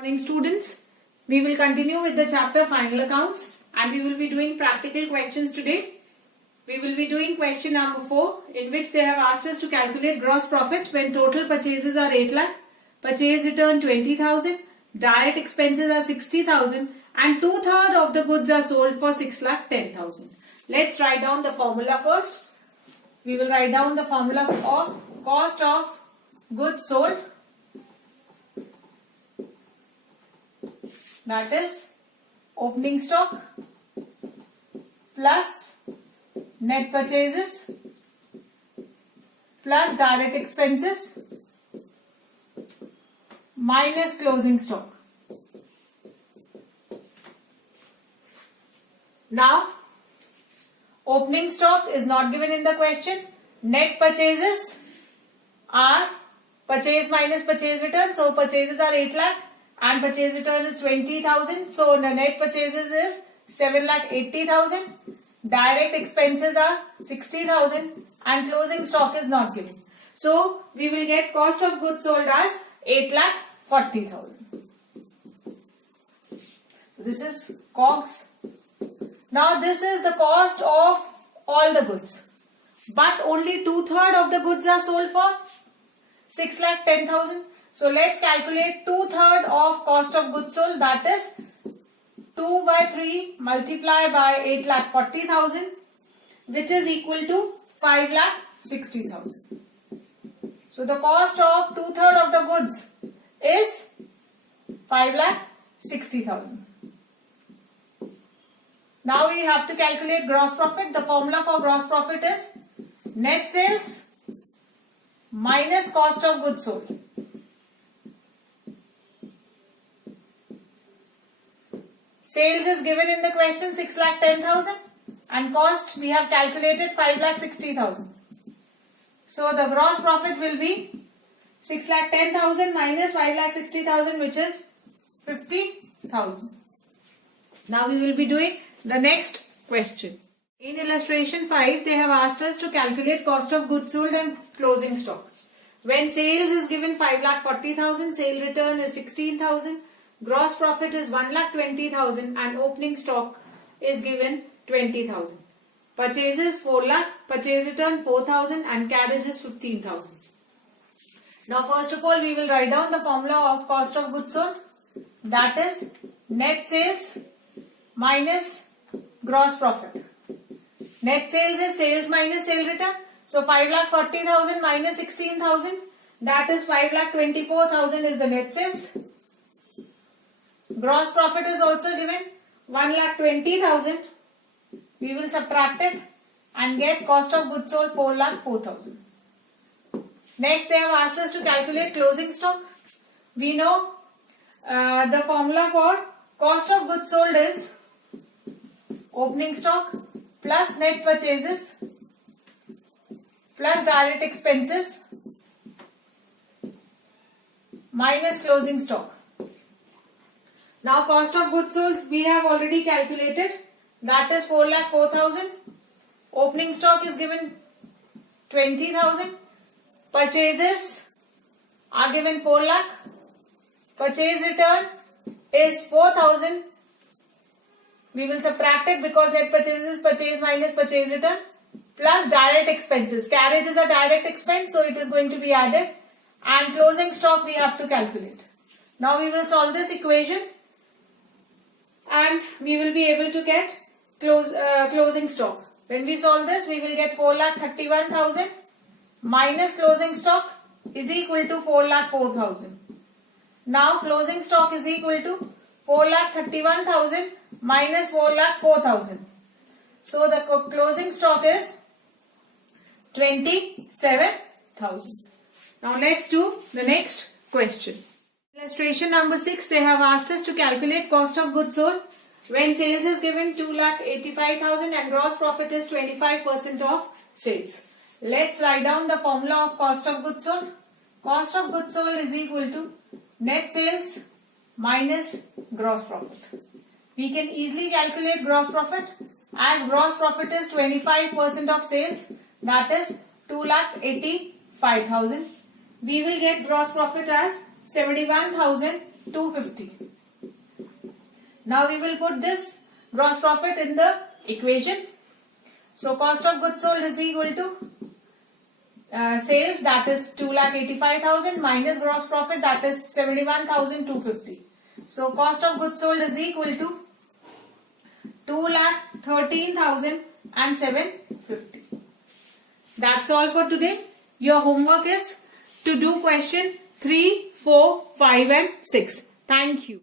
Morning students, we will continue with the chapter final accounts and we will be doing practical questions today. We will be doing question number 4 in which they have asked us to calculate gross profit when total purchases are 8 lakh, purchase return 20,000, direct expenses are 60,000 and 2/3 of the goods are sold for 6 lakh 10,000. Let's write down the formula first. We will write down the formula of cost of goods sold. That is opening stock plus net purchases plus direct expenses minus closing stock. Now, opening stock is not given in the question. Net purchases are purchase minus purchase return. So, purchases are 8 lakh. And purchase return is 20,000. So the net purchases is 7,80,000. Direct expenses are 60,000 and closing stock is not given. So we will get cost of goods sold as 8,40,000. So this is COGS. Now this is the cost of all the goods. But only 2/3 of the goods are sold for 6,10,000. So let's calculate 2/3 of cost of goods sold, that is 2/3 multiplied by 8,40,000 which is equal to 5,60,000. So the cost of 2/3 of the goods is 5,60,000. Now we have to calculate gross profit. The formula for gross profit is net sales minus cost of goods sold. Sales is given in the question 6,10,000 and cost we have calculated 5,60,000. So the gross profit will be 6,10,000 minus 5,60,000 which is 50,000. Now we will be doing the next question. In illustration 5 they have asked us to calculate cost of goods sold and closing stock. When sales is given 5,40,000, sale return is 16,000. Gross profit is 1,20,000 and opening stock is given 20,000. Purchases 4 lakh, purchase return 4,000 and carriage is 15,000. Now first of all we will write down the formula of cost of goods sold. That is net sales minus gross profit. Net sales is sales minus sale return. So 5,40,000 minus 16,000, that is 5,24,000 is the net sales. Gross profit is also given 1,20,000. We will subtract it and get cost of goods sold 4,04,000. Next they have asked us to calculate closing stock. We know the formula for cost of goods sold is opening stock plus net purchases plus direct expenses minus closing stock. Now cost of goods sold we have already calculated, that is 4,04,000. Opening stock is given 20,000. Purchases are given 4 lakh. Purchase return is 4,000. We will subtract it because net purchases is purchase minus purchase return plus direct expenses. Carriage is a direct expense, so it is going to be added, and closing stock we have to calculate. Now we will solve this equation and we will be able to get closing stock. When we solve this, we will get 4,31,000 minus closing stock is equal to 4,04,000. Now closing stock is equal to 4,31,000 minus 4,04,000. So the closing stock is 27,000. Now let's do the next question. Illustration number 6, they have asked us to calculate cost of goods sold when sales is given 2,85,000 and gross profit is 25% of sales. Let's write down the formula of cost of goods sold. Cost of goods sold is equal to net sales minus gross profit. We can easily calculate gross profit as gross profit is 25% of sales, that is 2,85,000. We will get gross profit as 71,000 250. Now we will put this gross profit in the equation. So cost of goods sold is equal to sales, that is 2,85,000, minus gross profit, that is 71,250. So cost of goods sold is equal to 2,13,750. That's all for today. Your homework is to do question 3, 4, 5 and 6. Thank you.